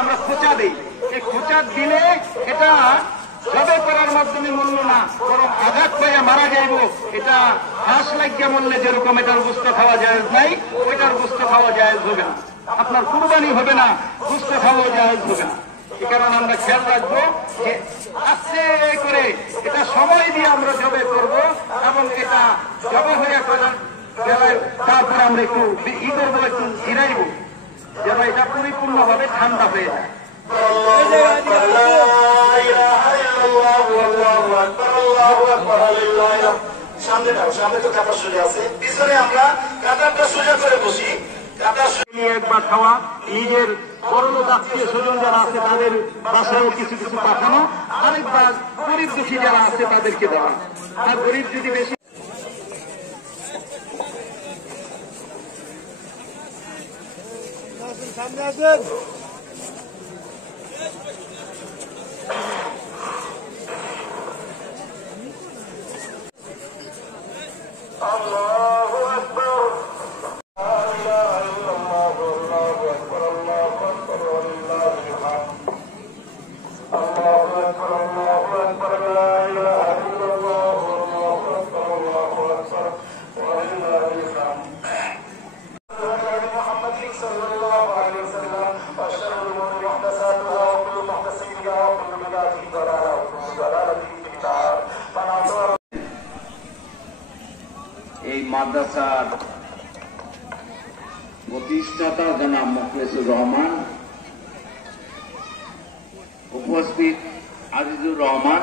আমরা খোঁচা দিই, এই খোঁচা দিলে এটা জবে করার মাধ্যমে মূল্য না, বরং আঘাত পেয়ে মারা যাইব। এটা ঘাস লাগিয়া মরলে যেরকম এটার গোস্ত খাওয়া জায়েজ নাই, ওইটার গোস্ত খাওয়া জায়েজ হবে না, আপনার কুরবানি হবে না, গোস্ত খাওয়া জায়েজ হবে না। এই কারণে আমরা খেয়াল রাখবো যে আস্তে করে এটা সময় দিয়ে আমরা জবে করব, এবং এটা জবে হয়ে করার বেলায় তারপরে আমরা একটু করবো, একটু জিরাইব, যেন এটা পরিপূর্ণভাবে ঠান্ডা হয়ে যায়। সামনে তো কাটা সোজা আছে, পিছনে আমরা কাটারটা সোজা করে বসি। একবার খাওয়া, নিজের বড়লোক আত্মীয় স্বজন যারা আছে তাদের বাসায়ও কিছু কিছু পাঠানো, আরেকবার গরিব দুঃখী যারা আছে তাদেরকে দেওয়া। আর গরিব যদি বেশি সামনে আসেন। এই মাদ্রাসার প্রতিষ্ঠাতা জনাব মোখলেসুর রহমান, উপস্থিত আজিজুর রহমান,